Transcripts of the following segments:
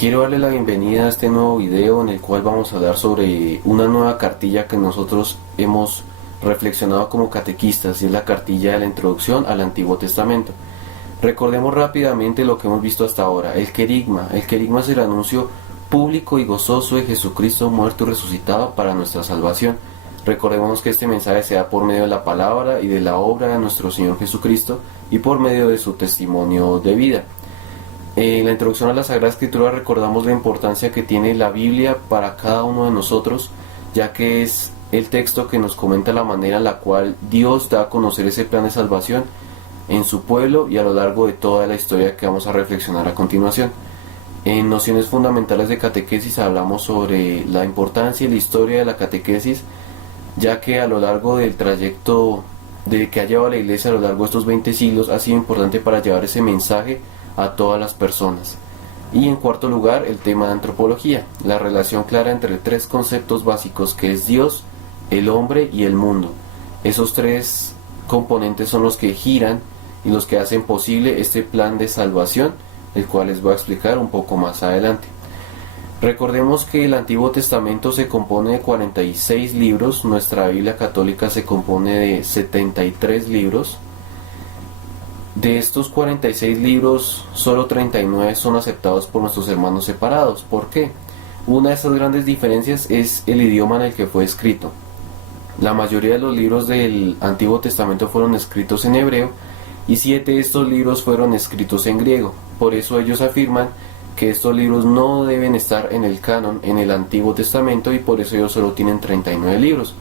Quiero darle la bienvenida a este nuevo video en el cual vamos a hablar sobre una nueva cartilla que nosotros hemos reflexionado como catequistas, y es la cartilla de la introducción al Antiguo Testamento. Recordemos rápidamente lo que hemos visto hasta ahora. El querigma es el anuncio público y gozoso de Jesucristo muerto y resucitado para nuestra salvación. Recordemos que este mensaje se da por medio de la palabra y de la obra de nuestro Señor Jesucristo y por medio de su testimonio de vida. En la introducción a la Sagrada Escritura recordamos la importancia que tiene la Biblia para cada uno de nosotros, ya que es el texto que nos comenta la manera en la cual Dios da a conocer ese plan de salvación en su pueblo y a lo largo de toda la historia que vamos a reflexionar a continuación. En Nociones Fundamentales de Catequesis hablamos sobre la importancia y la historia de la catequesis, ya que a lo largo del trayecto que ha llevado la Iglesia a lo largo de estos 20 siglos ha sido importante para llevar ese mensaje a todas las personas. Y en cuarto lugar, el tema de antropología, la relación clara entre tres conceptos básicos que es Dios, el hombre y el mundo. Esos tres componentes son los que giran y los que hacen posible este plan de salvación, el cual les voy a explicar un poco más adelante. Recordemos que el Antiguo Testamento se compone de 46 libros, nuestra Biblia católica se compone de 73 libros. De estos 46 libros, solo 39 son aceptados por nuestros hermanos separados. ¿Por qué? Una de estas grandes diferencias es el idioma en el que fue escrito. La mayoría de los libros del Antiguo Testamento fueron escritos en hebreo y 7 de estos libros fueron escritos en griego. Por eso ellos afirman que estos libros no deben estar en el canon, en el Antiguo Testamento, y por eso ellos solo tienen 39 libros.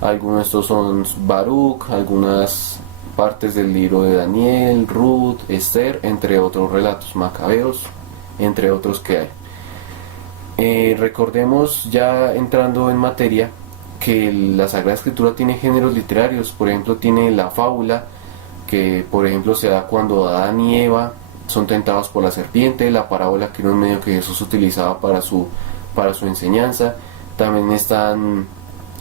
Algunos de estos son Baruch, algunas partes del libro de Daniel, Ruth, Esther, entre otros relatos, Macabeos, entre otros que hay. Recordemos, ya entrando en materia, que la Sagrada Escritura tiene géneros literarios. Por ejemplo, tiene la fábula, que por ejemplo se da cuando Adán y Eva son tentados por la serpiente, la parábola, que era un medio que Jesús utilizaba para su enseñanza. También están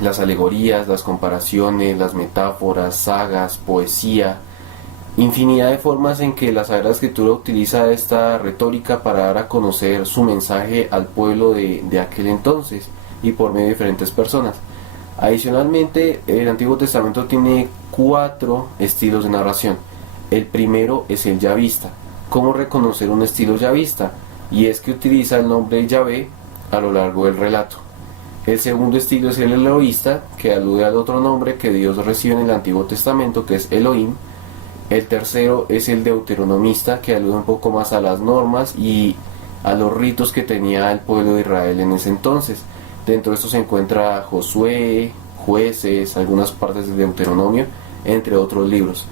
las alegorías, las comparaciones, las metáforas, sagas, poesía, infinidad de formas en que la Sagrada Escritura utiliza esta retórica para dar a conocer su mensaje al pueblo de aquel entonces y por medio de diferentes personas. Adicionalmente, el Antiguo Testamento tiene 4 estilos de narración. El primero es el yavista. ¿Cómo reconocer un estilo yavista? Y es que utiliza el nombre Yahvé a lo largo del relato. El segundo estilo es el eloísta, que alude al otro nombre que Dios recibe en el Antiguo Testamento, que es Elohim. El tercero es el deuteronomista, que alude un poco más a las normas y a los ritos que tenía el pueblo de Israel en ese entonces. Dentro de esto se encuentra Josué, Jueces, algunas partes del Deuteronomio, entre otros libros.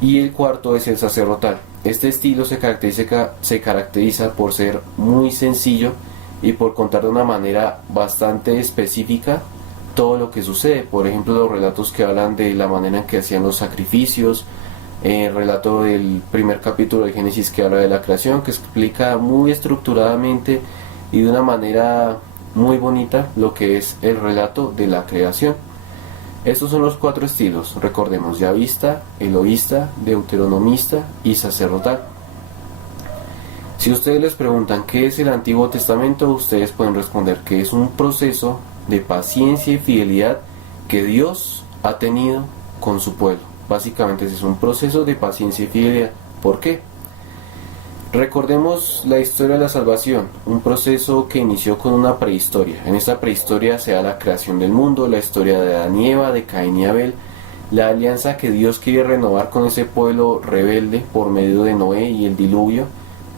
Y el cuarto es el sacerdotal. Este estilo se caracteriza por ser muy sencillo y por contar de una manera bastante específica todo lo que sucede. Por ejemplo, los relatos que hablan de la manera en que hacían los sacrificios, el relato del primer capítulo de Génesis que habla de la creación, que explica muy estructuradamente y de una manera muy bonita lo que es el relato de la creación. Estos son los 4 estilos, recordemos: yavista, eloísta, deuteronomista y sacerdotal. Si ustedes les preguntan qué es el Antiguo Testamento, ustedes pueden responder que es un proceso de paciencia y fidelidad que Dios ha tenido con su pueblo. Básicamente es un proceso de paciencia y fidelidad. ¿Por qué? Recordemos la historia de la salvación, un proceso que inició con una prehistoria. En esta prehistoria se da la creación del mundo, la historia de Adán y Eva, de Caín y Abel, la alianza que Dios quiere renovar con ese pueblo rebelde por medio de Noé y el diluvio,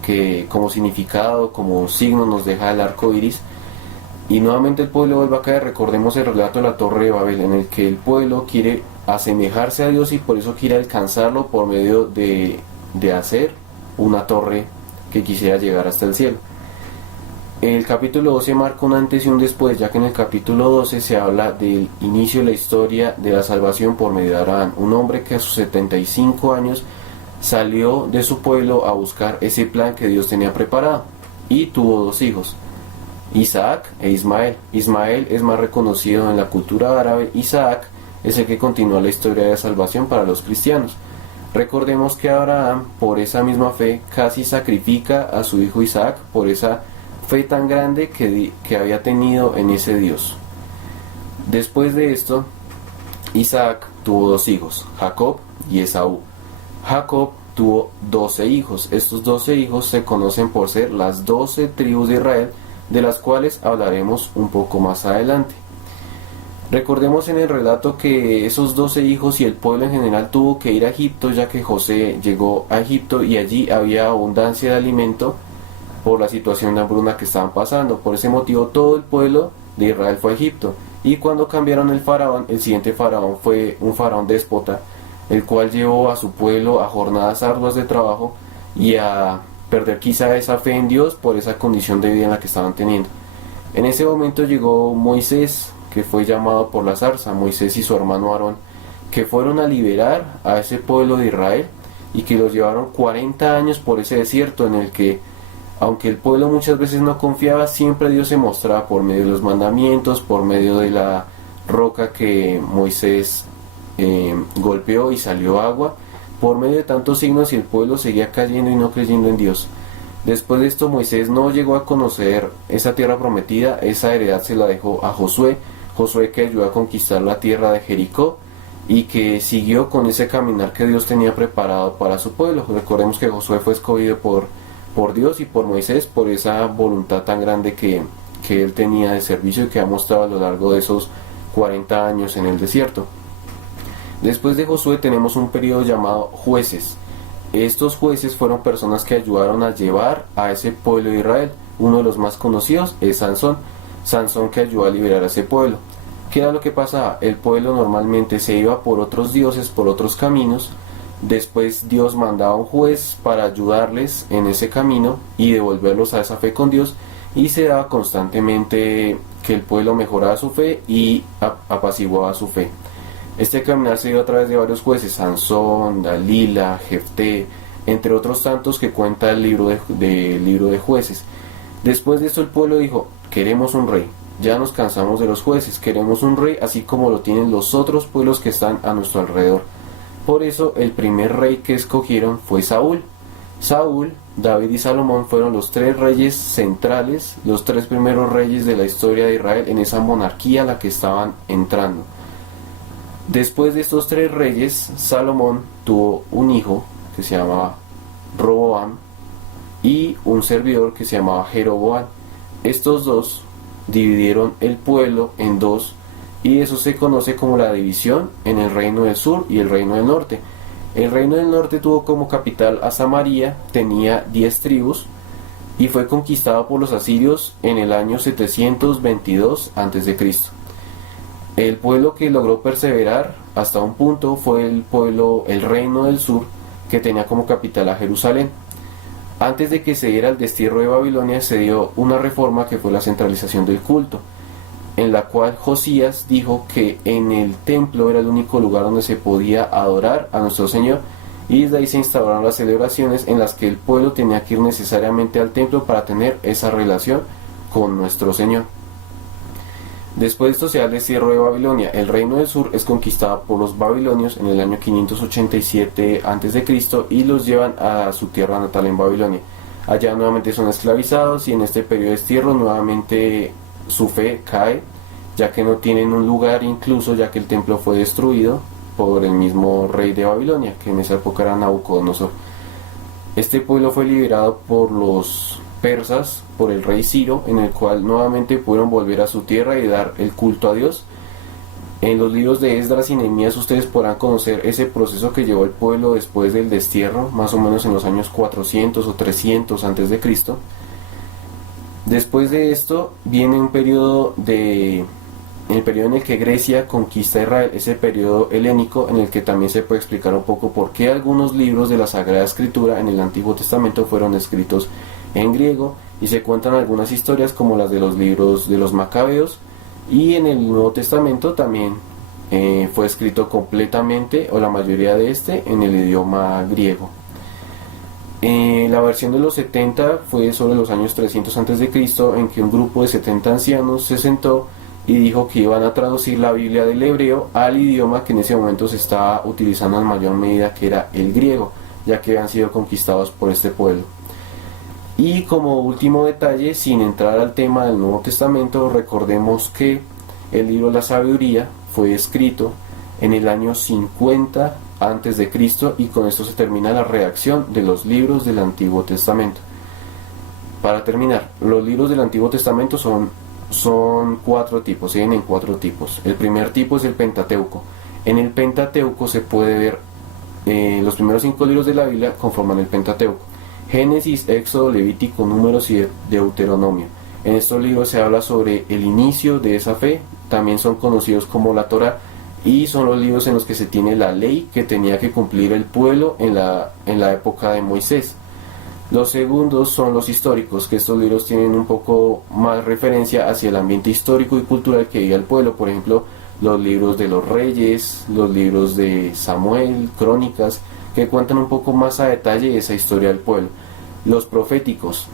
que como significado, como signo nos deja el arco iris, y nuevamente el pueblo vuelve a caer. Recordemos el relato de la Torre de Babel, en el que el pueblo quiere asemejarse a Dios y por eso quiere alcanzarlo por medio de hacer una torre que quisiera llegar hasta el cielo. El capítulo 12 marca un antes y un después, ya que en el capítulo 12 se habla del inicio de la historia de la salvación por medio de Abraham, un hombre que a sus 75 años salió de su pueblo a buscar ese plan que Dios tenía preparado y tuvo 2 hijos, Isaac e Ismael. Ismael es más reconocido en la cultura árabe. Isaac es el que continúa la historia de salvación para los cristianos. Recordemos que Abraham, por esa misma fe, casi sacrifica a su hijo Isaac, por esa fe tan grande que había tenido en ese Dios. Después de esto, Isaac tuvo dos hijos, Jacob y Esaú. Jacob tuvo 12 hijos. Estos 12 hijos se conocen por ser las 12 tribus de Israel, de las cuales hablaremos un poco más adelante. Recordemos en el relato que esos 12 hijos y el pueblo en general tuvo que ir a Egipto, ya que José llegó a Egipto y allí había abundancia de alimento por la situación de hambruna que estaban pasando. Por ese motivo todo el pueblo de Israel fue a Egipto. Y cuando cambiaron el faraón, el siguiente faraón fue un faraón déspota, el cual llevó a su pueblo a jornadas arduas de trabajo y a perder quizá esa fe en Dios por esa condición de vida en la que estaban teniendo. En ese momento llegó Moisés, que fue llamado por la zarza, Moisés y su hermano Aarón, que fueron a liberar a ese pueblo de Israel y que los llevaron 40 años por ese desierto en el que, aunque el pueblo muchas veces no confiaba, siempre Dios se mostraba por medio de los mandamientos, por medio de la roca que Moisés golpeó y salió agua, por medio de tantos signos, y el pueblo seguía cayendo y no creyendo en Dios. Después de esto Moisés no llegó a conocer esa tierra prometida, esa heredad se la dejó a Josué, que ayudó a conquistar la tierra de Jericó y que siguió con ese caminar que Dios tenía preparado para su pueblo. Recordemos que Josué fue escogido por Dios y por Moisés por esa voluntad tan grande que él tenía de servicio y que ha mostrado a lo largo de esos 40 años en el desierto. Después de Josué tenemos un periodo llamado jueces. Estos jueces fueron personas que ayudaron a llevar a ese pueblo de Israel. Uno de los más conocidos es Sansón que ayudó a liberar a ese pueblo. ¿Qué era lo que pasaba? El pueblo normalmente se iba por otros dioses, por otros caminos. Después Dios mandaba un juez para ayudarles en ese camino y devolverlos a esa fe con Dios, y se daba constantemente que el pueblo mejoraba su fe y apaciguaba su fe. Este caminar se dio a través de varios jueces, Sansón, Dalila, Jefté, entre otros tantos que cuenta el libro de jueces. Después de esto el pueblo dijo: queremos un rey, ya nos cansamos de los jueces, queremos un rey así como lo tienen los otros pueblos que están a nuestro alrededor. Por eso el primer rey que escogieron fue Saúl. Saúl, David y Salomón fueron los tres reyes centrales, los tres primeros reyes de la historia de Israel en esa monarquía a la que estaban entrando. Después de estos tres reyes, Salomón tuvo un hijo que se llamaba Roboam y un servidor que se llamaba Jeroboam. Estos dos dividieron el pueblo en dos, y eso se conoce como la división en el reino del sur y el reino del norte. El reino del norte tuvo como capital a Samaria, tenía 10 tribus y fue conquistado por los asirios en el año 722 a.C. El pueblo que logró perseverar hasta un punto fue el reino del sur, que tenía como capital a Jerusalén. Antes de que se diera el destierro de Babilonia, se dio una reforma que fue la centralización del culto, en la cual Josías dijo que en el templo era el único lugar donde se podía adorar a nuestro Señor, y desde ahí se instauraron las celebraciones en las que el pueblo tenía que ir necesariamente al templo para tener esa relación con nuestro Señor. Después de esto se da el destierro de Babilonia. El reino del sur es conquistado por los babilonios en el año 587 a.C. y los llevan a su tierra natal en Babilonia. Allá nuevamente son esclavizados, y en este periodo de destierro nuevamente su fe cae, ya que no tienen un lugar, incluso ya que el templo fue destruido por el mismo rey de Babilonia, que en esa época era Nabucodonosor. Este pueblo fue liberado por los persas, por el rey Ciro, en el cual nuevamente pudieron volver a su tierra y dar el culto a Dios. En los libros de Esdras y Nehemías ustedes podrán conocer ese proceso que llevó el pueblo después del destierro, más o menos en los años 400 o 300 antes de Cristo. Después de esto viene un periodo el periodo en el que Grecia conquista a Israel, ese periodo helénico, en el que también se puede explicar un poco por qué algunos libros de la Sagrada Escritura en el Antiguo Testamento fueron escritos en griego, y se cuentan algunas historias como las de los libros de los Macabeos, y en el Nuevo Testamento también fue escrito completamente, o la mayoría de en el idioma griego. La versión de los 70 fue sobre los años 300 a.C., en que un grupo de 70 ancianos se sentó y dijo que iban a traducir la Biblia del hebreo al idioma que en ese momento se estaba utilizando en mayor medida, que era el griego, ya que habían sido conquistados por este pueblo. Y como último detalle, sin entrar al tema del Nuevo Testamento, recordemos que el libro de la Sabiduría fue escrito en el año 50 antes de Cristo, y con esto se termina la redacción de los libros del Antiguo Testamento. Para terminar, los libros del Antiguo Testamento son cuatro tipos, se dividen en cuatro tipos. El primer tipo es el Pentateuco. En el Pentateuco se puede ver los primeros 5 libros de la Biblia conforman el Pentateuco: Génesis, Éxodo, Levítico, Números y Deuteronomio. En estos libros se habla sobre el inicio de esa fe, también son conocidos como la Torá, y son los libros en los que se tiene la ley que tenía que cumplir el pueblo en la época de Moisés. Los segundos son los históricos, que estos libros tienen un poco más referencia hacia el ambiente histórico y cultural que vivía el pueblo. Por ejemplo, los libros de los reyes, los libros de Samuel, crónicas, que cuentan un poco más a detalle esa historia del pueblo. Los proféticos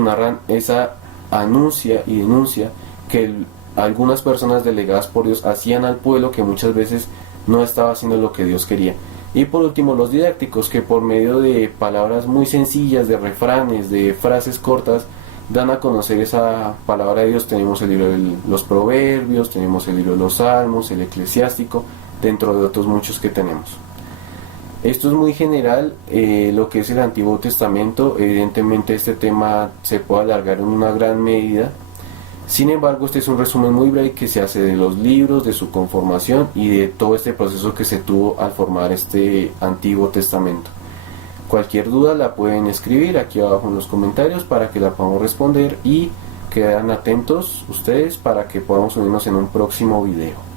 narran esa anuncia y denuncia que algunas personas delegadas por Dios hacían al pueblo, que muchas veces no estaba haciendo lo que Dios quería. Y por último, los didácticos, que por medio de palabras muy sencillas, de refranes, de frases cortas, dan a conocer esa palabra de Dios. Tenemos el libro de los Proverbios, tenemos el libro de los Salmos, el Eclesiástico, dentro de otros muchos que tenemos. Esto es muy general, lo que es el Antiguo Testamento. Evidentemente este tema se puede alargar en una gran medida. Sin embargo, este es un resumen muy breve que se hace de los libros, de su conformación y de todo este proceso que se tuvo al formar este Antiguo Testamento. Cualquier duda la pueden escribir aquí abajo en los comentarios para que la podamos responder, y quedan atentos ustedes para que podamos unirnos en un próximo video.